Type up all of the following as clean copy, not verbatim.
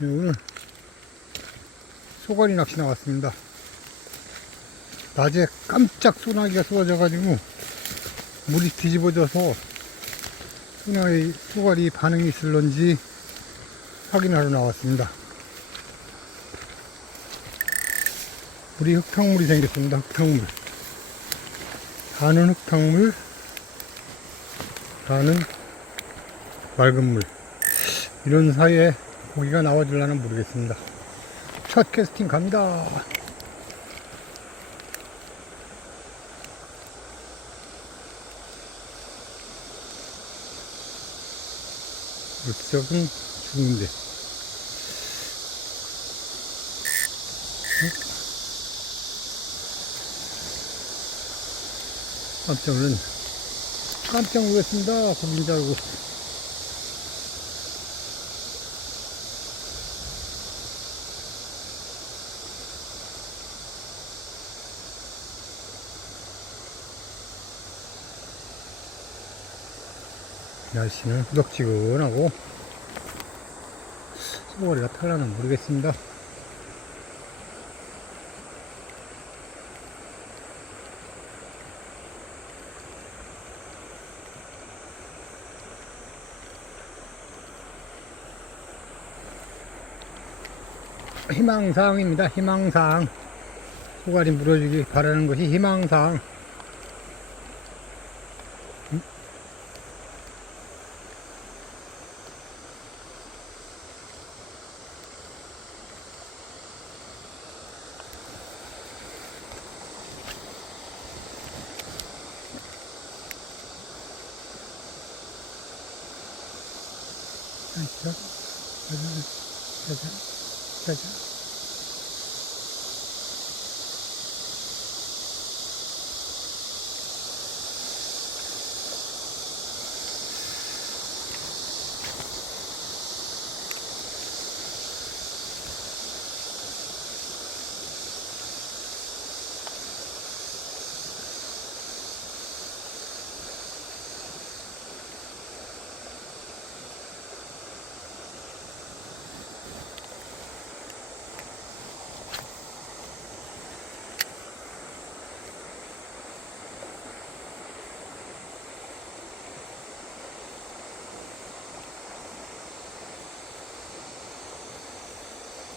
오늘 쏘가리 낚시 나왔습니다. 낮에 깜짝 소나기가 쏟아져가지고 물이 뒤집어져서 쏘가리 반응이 있을런지 확인하러 나왔습니다. 물이 흙탕물이 생겼습니다. 흙탕물. 반은 흙탕물, 반은 맑은 물. 이런 사이에 고기가 나와줄라나 모르겠습니다. 첫 캐스팅 갑니다. 물적은 죽는데. 깜짝 놀랐습니다. 고기인 줄 알고. 날씨는 후덕지근하고 쏘가리가 탈라나 모르겠습니다. 희망사항입니다. 희망사항. 쏘가리 물어주길 바라는 것이 희망사항.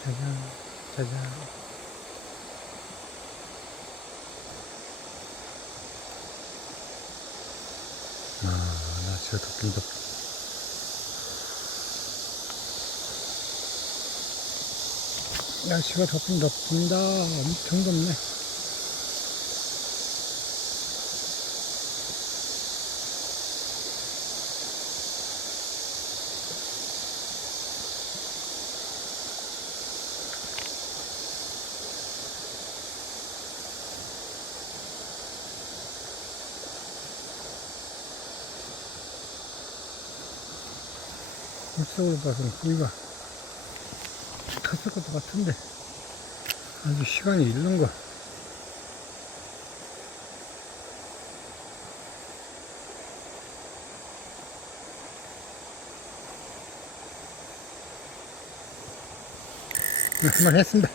짜자. 짜잔. 날씨가 덥긴 덥다. 날씨가 덥긴 덥습니다. 엄청 덥네. 물속으로 봐서는 고기가 탔을 것도 같은데 아주 시간이 잃는걸. 한 마리 했습니다.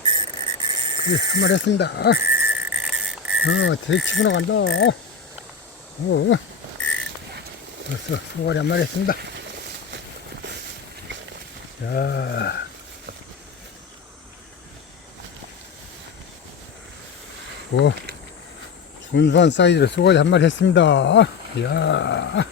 그래, 한 마리 했습니다. 드랙치고 나간다. 됐어. 쏘가리 한 마리 했습니다. 야, 준수한 사이즈로 쏘가리 한 마리 했습니다. 이야.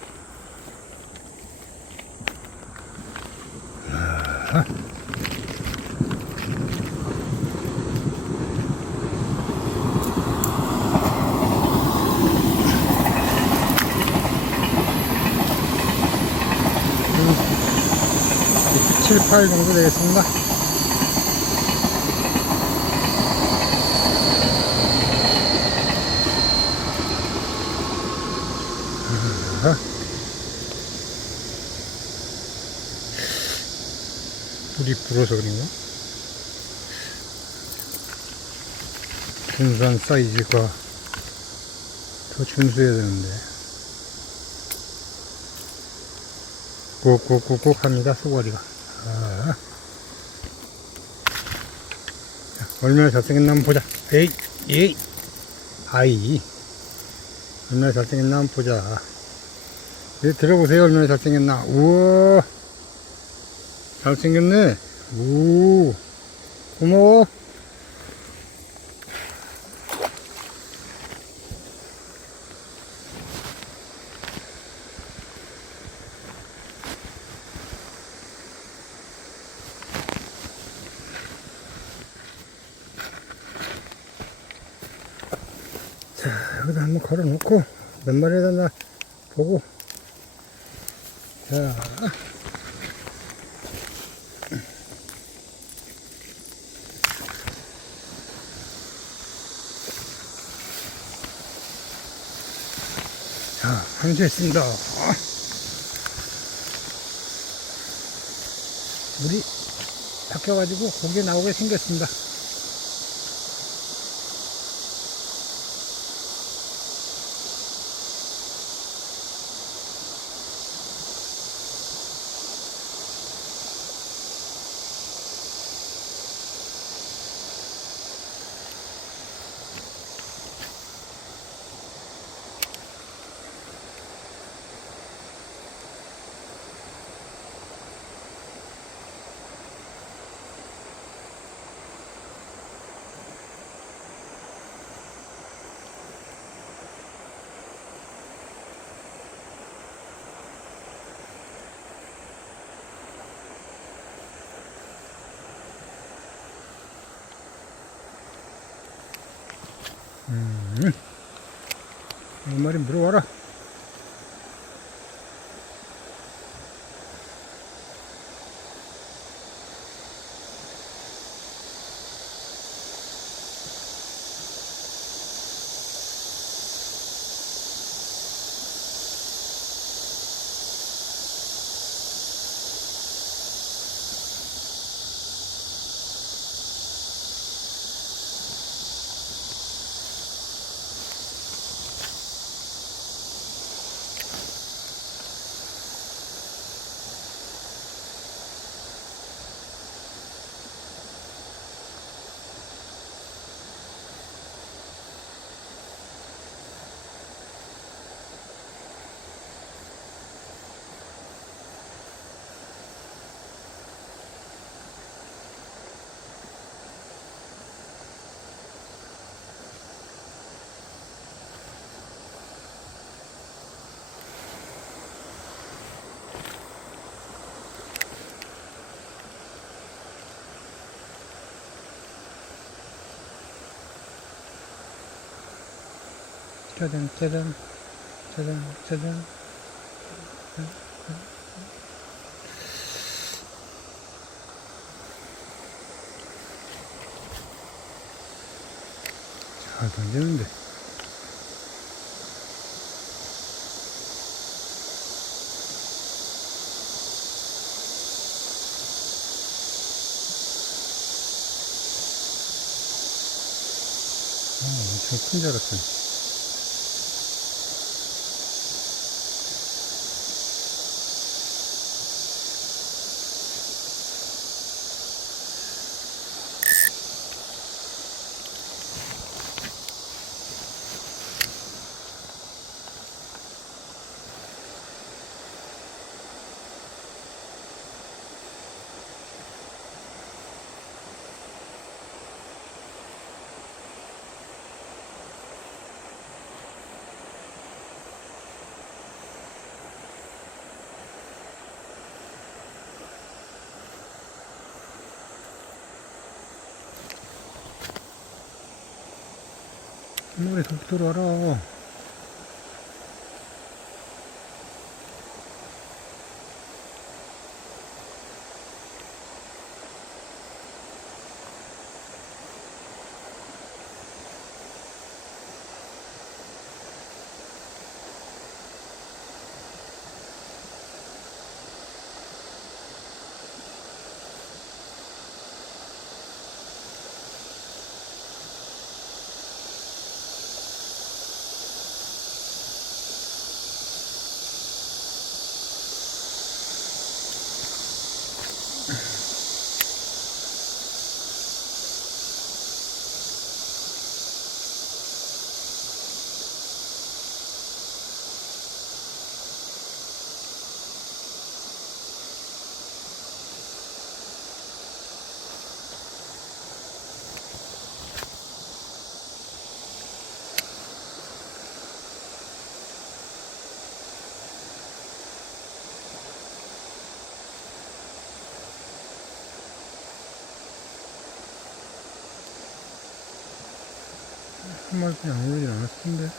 7, 8 정도 되겠습니다. 물이 불어서 그런가? 준수한 사이즈가 더 준수해야 되는데. 꾹꾹꾹꾹 합니다, 쏘가리가. 얼마나 잘생겼나 한번 보자. 에이, 에이, 아이. 얼마나 잘생겼나 한번 보자. 들어보세요. 얼마나 잘생겼나. 우와. 잘생겼네. 오. 고마워. 자, 여기다 한번 걸어 놓고 몇 마리나 나 보고. 자. 자, 환수했습니다. 물이 바뀌어가지고 고기 나오게 생겼습니다. 한 마리 물어와라. 짜잔, 짜잔, 짜잔, 짜잔. 잘 던지는데. 엄청 큰 줄 알았더니. 물에 속 들어와라. 한 마리 그냥 안 오르진 않았을 텐데.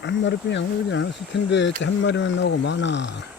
한 마리뿐이 안 오르진 않았을 텐데, 한 마리만 나오고 많아.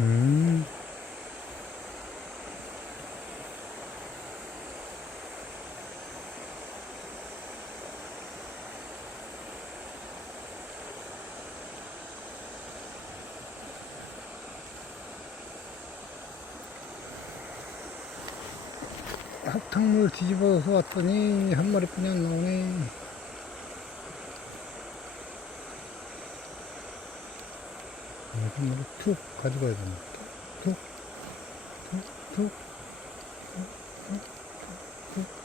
음. 합탕물 뒤집어서 왔더니 한 마리뿐이 안 나오네. 한 마리 툭 가져가야 되나? 툭, 툭, 툭, 툭, 툭.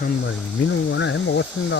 한 마리 민어 하나 해 먹었습니다.